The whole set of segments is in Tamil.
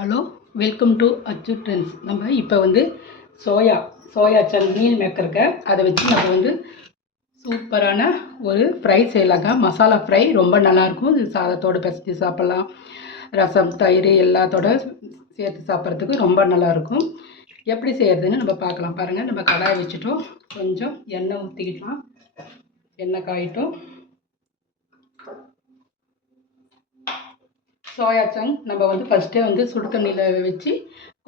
ஹலோ, வெல்கம் டு அச்சு ட்ரெண்ட்ஸ். நம்ம இப்போ வந்து சோயா சங்க் மீல் மேக்கருக்கு அதை வச்சு நம்ம வந்து சூப்பரான ஒரு ஃப்ரை செய்யலாங்க. மசாலா ஃப்ரை ரொம்ப நல்லாயிருக்கும். இது சாதத்தோடு பிசைஞ்சு சாப்பிட்லாம், ரசம் தயிர் எல்லாத்தோட சேர்த்து சாப்பிட்றதுக்கு ரொம்ப நல்லாயிருக்கும். எப்படி செய்கிறதுன்னு நம்ம பார்க்கலாம். பாருங்கள், நம்ம கடாயை வச்சுட்டோம், கொஞ்சம் எண்ணெய் ஊற்றிக்கிட்டோம், எண்ணெய் காயிட்டோம். சோயா சங்க் நம்ம வந்து ஃபஸ்ட்டே வந்து சுடு தண்ணியில் வச்சு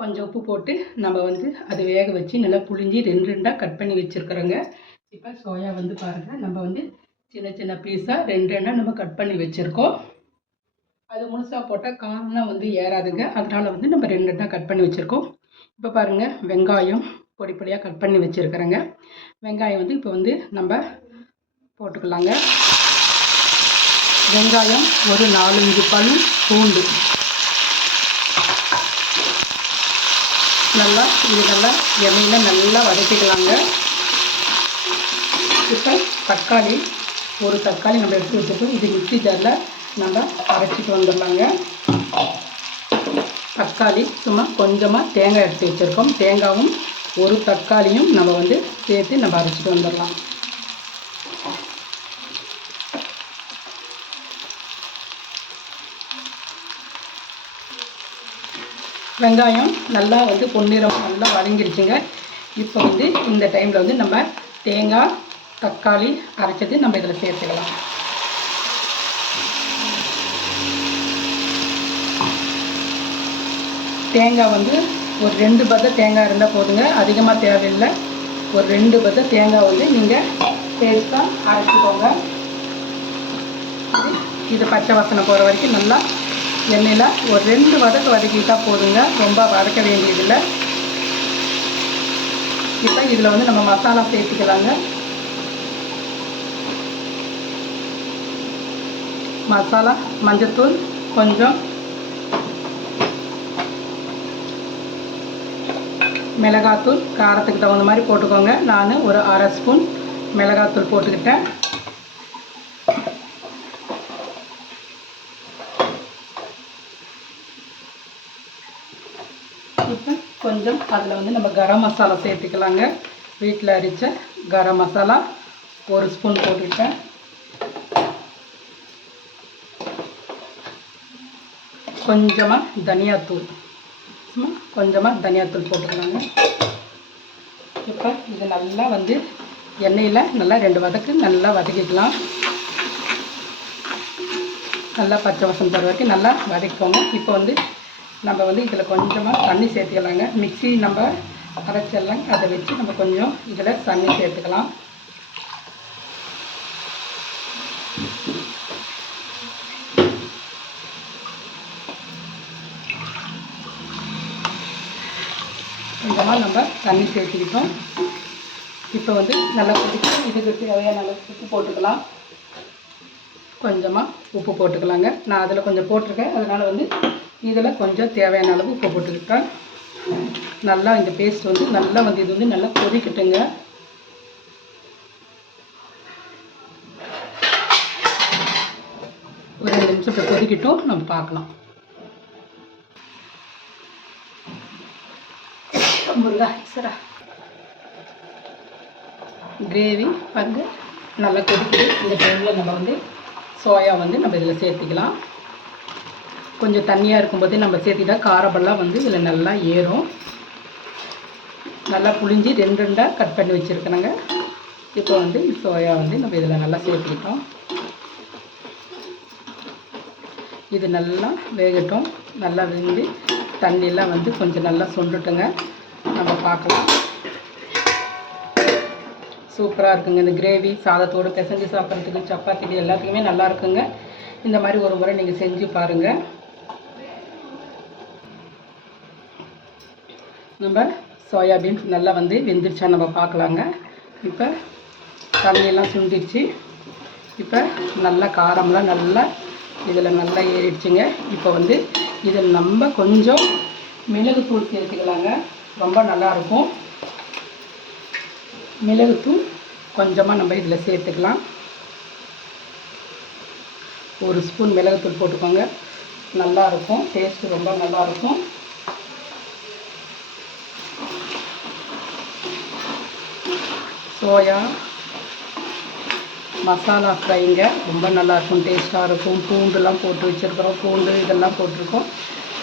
கொஞ்சம் உப்பு போட்டு நம்ம வந்து அதை வேக வச்சு நல்லா புழிஞ்சி ரெண்டாக கட் பண்ணி வச்சுருக்குறோங்க. இப்போ சோயா வந்து பாருங்கள், நம்ம வந்து சின்ன சின்ன பீஸாக ரெண்டாக நம்ம கட் பண்ணி வச்சுருக்கோம். அது முழுசாக போட்டால் காரம்லாம் வந்து ஏறாதுங்க, அதனால் வந்து நம்ம ரெண்டாக கட் பண்ணி வச்சுருக்கோம். இப்போ பாருங்கள், வெங்காயம் பொடி பொடியாக கட் பண்ணி வச்சுருக்குறேங்க. வெங்காயம் வந்து இப்போ வந்து நம்ம போட்டுக்கலாங்க. வெங்காயம் ஒரு 4-5 பல் பூண்டு நல்லா எண்ணெயில் நல்லா வதக்கிக்கலாங்க. இப்போ தக்காளி ஒரு தக்காளி நம்ம எடுத்து வச்சுருக்கோம். இது மிக்ஸி ஜாரில் நம்ம அரைச்சிட்டு வந்துடலாங்க. தக்காளி சும்மா கொஞ்சமாக தேங்காய் எடுத்து வச்சுருக்கோம். தேங்காயும் ஒரு தக்காளியும் நம்ம வந்து சேர்த்து நம்ம அரைச்சிட்டு வந்துடலாம். வெங்காயம் நல்லா வந்து பொன்னிறம் நல்லா வதங்கிருச்சுங்க. இப்போ வந்து இந்த டைமில் வந்து நம்ம தேங்காய் தக்காளி அரைச்சது நம்ம இதில் சேர்த்துக்கலாம். தேங்காய் வந்து ஒரு 2 பத்தை தேங்காய் இருந்தால் போதுங்க, அதிகமாக தேவையில்லை. ஒரு 2 பத்தை தேங்காய் வந்து நீங்கள் பேஸ்ட்டாக அரைச்சிக்கோங்க. இது பச்சை வாசனை போகிற வரைக்கும் நல்லா எண்ணெயில் ஒரு 2 வதக்கு வதக்கிட்டால் போதுங்க, ரொம்ப வதக்க வேண்டியதில்லை. இப்போ இதில் வந்து நம்ம மசாலா சேர்த்துக்கலாங்க. மசாலா மஞ்சத்தூள் கொஞ்சம், மிளகாத்தூள் காரத்துக்கு தகுந்த மாதிரி போட்டுக்கோங்க. நான் ஒரு 1/2 ஸ்பூன் மிளகாத்தூள் போட்டுக்கிட்டேன். இப்போ கொஞ்சம் அதில் வந்து நம்ம கரம் மசாலா சேர்த்துக்கலாங்க. வீட்டில் அரைச்ச கரம் மசாலா 1 ஸ்பூன் போட்டுக்கிட்டேன். கொஞ்சமாக தனியாத்தூள் போட்டுக்கலாங்க. இப்போ இது நல்லா வந்து எண்ணெயில் நல்லா 2 வதக்கு நல்லா வதக்கிக்கலாம். நல்லா பச்சை வாசனை தர வரைக்கும் நல்லா வதக்கிக்கோங்க. இப்போ வந்து நம்ம வந்து இதில் கொஞ்சமாக தண்ணி சேர்த்துக்கலாங்க. மிக்ஸி நம்ம அரைச்சிடலாம், அதை வச்சு நம்ம கொஞ்சம் இதில் தண்ணி சேர்த்துக்கலாம். கொஞ்சமாக நம்ம தண்ணி சேர்த்துக்கிட்டோம். இப்போ வந்து நல்லா கொதிக்க இதுக்கு தேவையான அளவுக்கு உப்பு போட்டுக்கலாம். கொஞ்சமாக உப்பு போட்டுக்கலாங்க. நான் அதில் கொஞ்சம் போட்டிருக்கேன், அதனால் வந்து இதில் கொஞ்சம் தேவையான அளவு உப்பு போட்டுக்கிட்டேன். நல்லா இந்த பேஸ்ட் வந்து நல்லா வந்து இது வந்து நல்லா கொதிக்கட்டுங்க. ஒரு 2 நிமிஷத்தை கொதிக்கட்டும், நம்ம பார்க்கலாம். கிரேவி வந்து நல்லா கொதிக்குது. இந்த டைமில் நம்ம வந்து சோயா வந்து நம்ம இதில் சேர்த்துக்கலாம். கொஞ்சம் தண்ணியாக இருக்கும்போதே நம்ம சேர்த்திட்டா காரமெல்லாம் வந்து இதில் நல்லா ஏறும். நல்லா புழிஞ்சி 2 கட் பண்ணி வச்சுருக்கணுங்க. இப்போ வந்து சோயா வந்து நம்ம இதில் நல்லா சேர்த்துக்கிட்டோம். இது நல்லா வேகட்டும். நல்லா வெந்து தண்ணியெல்லாம் வந்து கொஞ்சம் நல்லா சுண்டுட்டுங்க, நம்ம பார்க்கலாம். சூப்பராக இருக்குங்க இந்த கிரேவி. சாதத்தோடு பிசைஞ்சு சாப்பிட்றதுக்கு, சப்பாத்திக்கு எல்லாத்துக்குமே நல்லா இருக்குங்க. இந்த மாதிரி ஒரு முறை நீங்கள் செஞ்சு பாருங்கள். நம்ம சோயாபீன்ஸ் நல்லா வந்து வெந்துருச்சா நம்ம பார்க்கலாங்க. இப்போ தண்ணியெல்லாம் சுண்டிடுச்சு. இப்போ நல்லா காரம்லாம் நல்லா இதில் நல்லா ஏறிடுச்சுங்க. இப்போ வந்து இதில் நம்ம கொஞ்சம் மிளகுத்தூள் சேர்த்துக்கலாங்க, ரொம்ப நல்லாயிருக்கும். மிளகுத்தூள் கொஞ்சமாக நம்ம இதில் சேர்த்துக்கலாம். 1 ஸ்பூன் மிளகுத்தூள் போட்டுக்கோங்க, நல்லாயிருக்கும். டேஸ்ட்டு ரொம்ப நல்லாயிருக்கும். சோயா மசாலா ஃப்ரைங்க. ரொம்ப நல்லாயிருக்கும், டேஸ்ட்டாக இருக்கும். பூண்டுலாம் போட்டு வச்சுருக்கிறோம், பூண்டு இதெல்லாம் போட்டிருக்கோம்.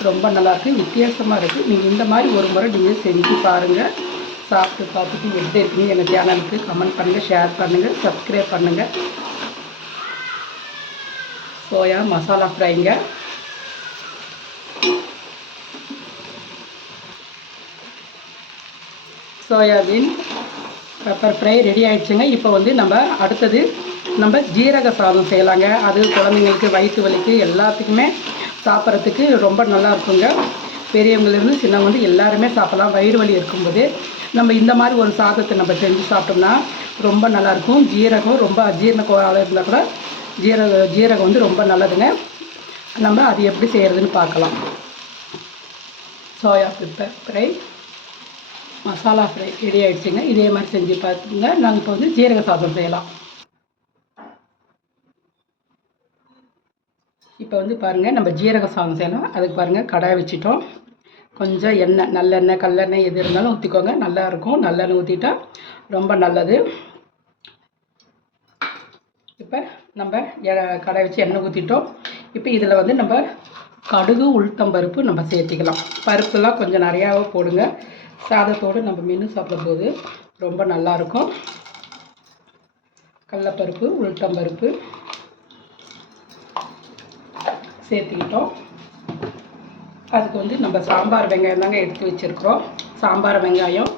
ரொம்ப நல்லாயிருக்கு, வித்தியாசமாக இருக்குது. நீங்கள் இந்த மாதிரி ஒரு முறை நீங்கள் செஞ்சு பாருங்கள். சாப்பிட்டு பார்த்துட்டு எப்படி இருக்குன்னு எங்கள் சேனலுக்கு கமெண்ட் பண்ணுங்கள், ஷேர் பண்ணுங்கள், சப்ஸ்கிரைப் பண்ணுங்கள். சோயா மசாலா ஃப்ரைங்க. சோயாபீன் பெப்பர் ஃப்ரை ரெடி ஆகிடுச்சுங்க. இப்போ வந்து நம்ம அடுத்தது நம்ம ஜீரக சாதம் செய்யலாங்க. அது குழந்தைங்களுக்கு வயிற்று வலிக்கு எல்லாத்துக்குமே சாப்பிட்றதுக்கு ரொம்ப நல்லா இருக்குங்க. பெரியவங்களிருந்து சின்னவங்க வந்து எல்லாருமே சாப்பிட்லாம். வயிறு வலி இருக்கும்போது நம்ம இந்த மாதிரி ஒரு சாதத்தை நம்ம செஞ்சு சாப்பிட்டோம்னா ரொம்ப நல்லாயிருக்கும். ஜீரகம் ரொம்ப அஜீரண கோளாறு இருந்தால் கூட ஜீரகம் வந்து ரொம்ப நல்லதுங்க. நம்ம அது எப்படி செய்கிறதுன்னு பார்க்கலாம். Soya pepper fry masala fry ready ஆகிடுச்சுங்க. இதே மாதிரி செஞ்சு பார்த்துங்க. நாங்கள் இப்போ வந்து ஜீரக சாதம் செய்யலாம். இப்போ வந்து பாருங்கள், நம்ம ஜீரக சாதம் செய்யலாம். அதுக்கு பாருங்கள், கடாய் வச்சுட்டோம். கொஞ்சம் எண்ணெய், நல்லெண்ணெய் கல்லெண்ணெய் எது இருந்தாலும் ஊற்றிக்கோங்க, நல்லாயிருக்கும். நல்லெண்ணெய் ஊற்றிட்டா ரொம்ப நல்லது. இப்போ நம்ம கடாய் வச்சு எண்ணெய் ஊற்றிட்டோம். இப்போ இதில் வந்து நம்ம கடுகு உளுத்தம்பருப்பு நம்ம சேர்த்திக்கலாம். பருப்புலாம் கொஞ்சம் நிறையாவே போடுங்க. சாதத்தோடு நம்ம மென்று சாப்பிடும்போது ரொம்ப நல்லாயிருக்கும். கடலப்பருப்பு உளுத்தம்பருப்பு சேர்த்துக்கிட்டோம். அதுக்கு வந்து நம்ம சாம்பார் வெங்காயம் தாங்க எடுத்து வச்சுருக்குறோம். சாம்பார் வெங்காயம்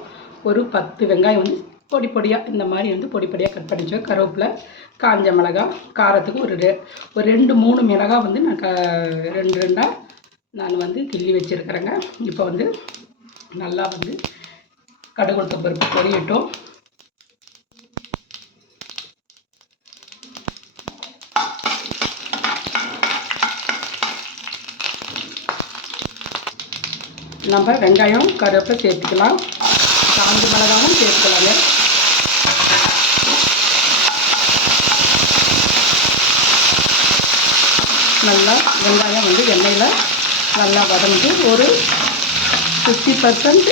ஒரு 10 வெங்காயம் வந்து பொடி பொடியாக இந்த மாதிரி வந்து பொடி பொடியாக கட் பண்ணி வச்சோம். கருவேப்பிலை, காஞ்ச மிளகாய், காரத்துக்கு ஒரு 2-3 மிளகாய் வந்து நான் 2 நான் வந்து கிள்ளி வச்சுருக்கிறேங்க. இப்போ வந்து நல்லா வந்து கடுகு உளுத்தம் பருப்பு பொரியட்டும். நம்ம வெங்காயம் கருவேப்பிலை சேர்த்துக்கலாம். காஞ்ச மிளகாயும் சேர்த்துக்கலாங்க. நல்லா வெங்காயம் வந்து எண்ணெயில் நல்லா வதங்கி ஒரு 50%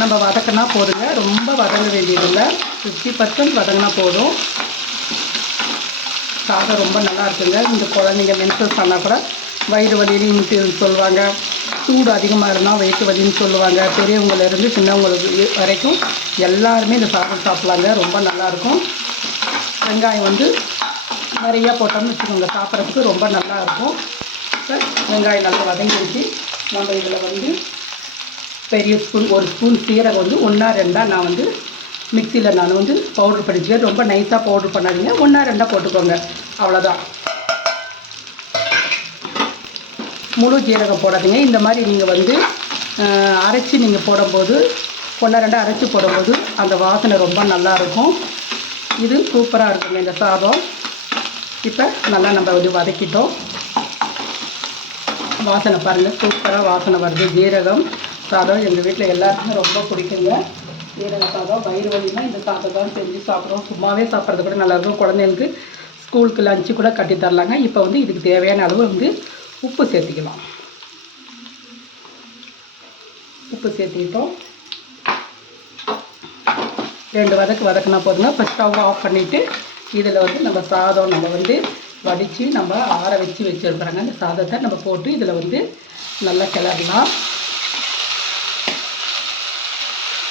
நம்ம வதக்கினா போதுங்க. ரொம்ப வதங்க வேண்டியதில்லை, 50% வதங்கினா போதும். சாதம் ரொம்ப நல்லா இருக்குங்க. இந்த குழந்தைங்க மென்சஸ் ஆனால் கூட வயிறு வலின்னு சொல்லுவாங்க. சூடு அதிகமாக இருந்தால் வயிற்று வலின்னு சொல்லுவாங்க. பெரியவங்களிருந்து சின்னவங்களுக்கு வரைக்கும் எல்லாருமே இந்த சாதம் சாப்பிட்லாங்க. ரொம்ப நல்லாயிருக்கும். வெங்காயம் வந்து நிறையா போட்டோம்னு வச்சுக்கோங்க, சாப்பிட்றதுக்கு ரொம்ப நல்லாயிருக்கும். இப்போ வெங்காயம் நல்லா வதங்கிடுச்சு. நம்ம இதில் வந்து பெரிய ஸ்பூன், ஒரு ஸ்பூன் சீரகம் வந்து 1-2 நான் வந்து மிக்சியில் நான் வந்து பவுட்ரு பண்ணிச்சுக்கேன். ரொம்ப நைஸாக பவுட்ரு பண்ணாதீங்க, 1-2 போட்டுக்கோங்க, அவ்வளோதான். முழு ஜீரகம் போடாதீங்க. இந்த மாதிரி நீங்கள் வந்து அரைச்சி நீங்கள் போடும்போது 1-2 அரைச்சி போடும்போது அந்த வாசனை ரொம்ப நல்லாயிருக்கும். இது சூப்பராக இருக்குங்க இந்த சாதம். இப்போ நல்லா நம்ம வந்து வதக்கிட்டோம். வாசனை பாருங்கள், சூப்பராக வாசனை வருது. ஜீரகம் சாதம் எங்கள் வீட்டில் எல்லாருக்குமே ரொம்ப பிடிக்குங்க. ஜீரக சாதம் வயிறு வலினா இந்த சாதம் தான் செஞ்சு சாப்பிட்றோம். சும்மாவே சாப்பிட்றது கூட நல்லாயிருக்கும். குழந்தைங்களுக்கு ஸ்கூலுக்கு லஞ்சு கூட கட்டி தரலாங்க. இப்போ வந்து இதுக்கு தேவையான அளவு வந்து உப்பு சேர்த்திக்கலாம். உப்பு சேர்த்திக்கிட்டோம். 2 வதக்குனா போதுங்க. இப்போ ஸ்டவ் ஆஃப் பண்ணிவிட்டு இதில் வந்து நம்ம சாதம் நம்ம வந்து வடித்து நம்ம ஆற வச்சு வச்சுருக்குறாங்க. அந்த சாதத்தை நம்ம போட்டு இதில் வந்து நல்லா கிளறலாம்.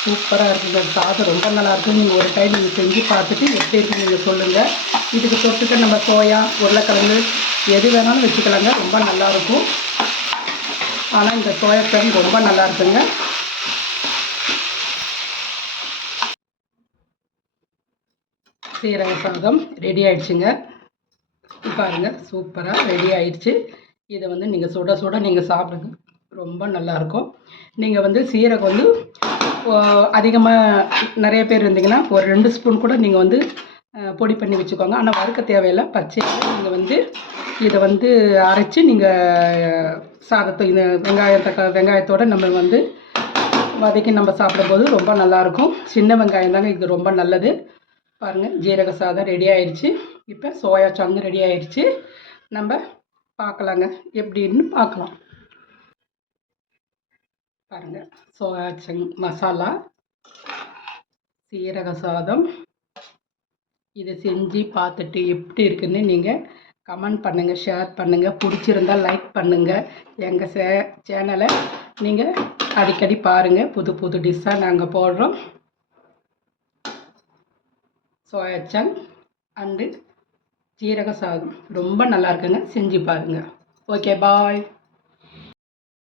சூப்பராக இருக்குங்க சாதம், ரொம்ப நல்லாயிருக்கும். நீங்கள் ஒரு டைம் நீங்கள் செஞ்சு பார்த்துட்டு எப்படி இருக்குன்னு நீங்கள் சொல்லுங்கள். இதுக்கு தொட்டுக்க நம்ம சோயா, உருளைக்கிழங்கு எது வேணாலும் வச்சுக்கலாங்க, ரொம்ப நல்லாயிருக்கும். ஆனால் இந்த சோயா கறி ரொம்ப நல்லா இருக்குங்க. சீரக சாதம் ரெடி ஆயிடுச்சுங்க. பாருங்கள், சூப்பராக ரெடி ஆயிடுச்சு. இதை வந்து நீங்கள் சுட சுட நீங்கள் சாப்பிடுங்க, ரொம்ப நல்லாயிருக்கும். நீங்கள் வந்து சீரகம் வந்து அதிகமாக நிறைய பேர் இருந்தீங்கன்னா ஒரு 2 ஸ்பூன் கூட நீங்கள் வந்து பொடி பண்ணி வச்சுக்கோங்க. ஆனால் வறுக்க தேவையில்லை, பச்சையாக நீங்கள் வந்து இதை வந்து அரைச்சி நீங்கள் சாதத்தை இந்த வெங்காயத்தோடு நம்ம வந்து வதக்கி நம்ம சாப்பிடும்போது ரொம்ப நல்லாயிருக்கும். சின்ன வெங்காயம் தாங்க இது ரொம்ப நல்லது. பாருங்கள், ஜீரக சாதம் ரெடி ஆயிடுச்சு. இப்போ சோயா சங்கு ரெடி ஆயிடுச்சு. நம்ம பார்க்கலாங்க, எப்படின்னு பார்க்கலாம். பாருங்கள், சோயா சங் மசாலா, சீரக சாதம், இதை செஞ்சு பார்த்துட்டு எப்படி இருக்குன்னு நீங்கள் கமெண்ட் பண்ணுங்கள், ஷேர் பண்ணுங்கள், பிடிச்சிருந்தா லைக் பண்ணுங்கள். எங்கள் சேனலை நீங்கள் அடிக்கடி பாருங்கள். புது புது டிஷ்ஷாக நாங்கள் போடுறோம். சோயா சங்க் அண்டு ஜீரக சாதம் ரொம்ப நல்லா இருக்குங்க. செஞ்சு பாருங்கள். ஓகே, பாய்.